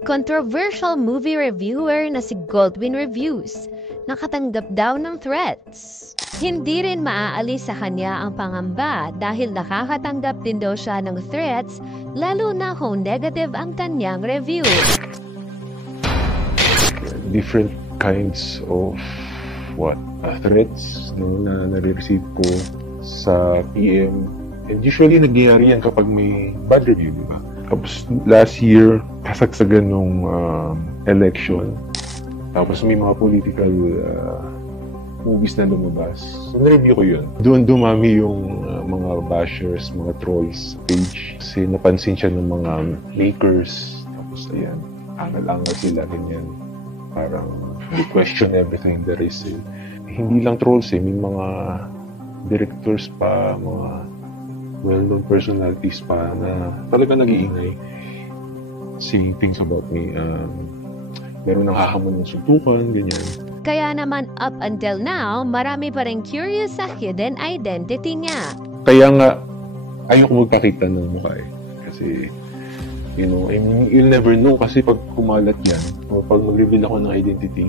Controversial movie reviewer na si Goldwyn Reviews, nakatanggap daw ng threats. Hindi rin maaalis sa kanya ang pangamba dahil nakakatanggap din daw siya ng threats, lalo na kung negative ang kanyang review. Different kinds of threats na nare-receive ko sa PM. And usually nagyayari yan kapag may bad review, di ba? Tapos last year, kasagsagan nung election. Tapos may mga political movies na lumabas. So, na-review ko yun. Doon dumami yung mga bashers, mga trolls sa page. Kasi napansin siya ng mga makers. Tapos ayan, angal-angal sila, ganyan. Parang they question everything there is. Hindi lang trolls may mga directors pa, mga well-known personalities pa na talaga nag-iingay, saying things about me. Meron nang hahamon ng suntukan, ganyan. Kaya naman up until now, marami pa rin curious sa hidden identity niya. Kaya nga, ayoko magpakita ng mukha Kasi, you know, I mean, you'll never know kasi pag kumalat yan, o pag mag-reveal ako ng identity,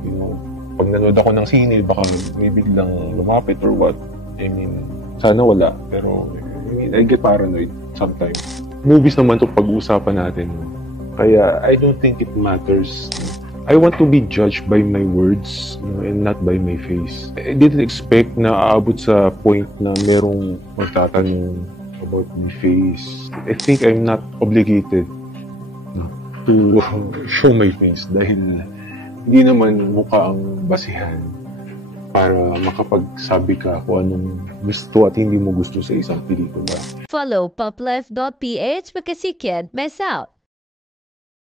you know, pag nanood ako ng sine, baka may biglang lumapit or what. I mean, sana wala, pero I get paranoid sometimes. Movies naman to pag-uusapan natin. Kaya I don't think it matters. I want to be judged by my words, and not by my face. I didn't expect na aabot sa point na merong magtatanong about my face. I think I'm not obligated to show my face dahil hindi naman mukha ang basihan para makapagsabi ka kung anong gusto at hindi mo gusto sa isang pelikula. Follow poplife.ph because you can't miss out.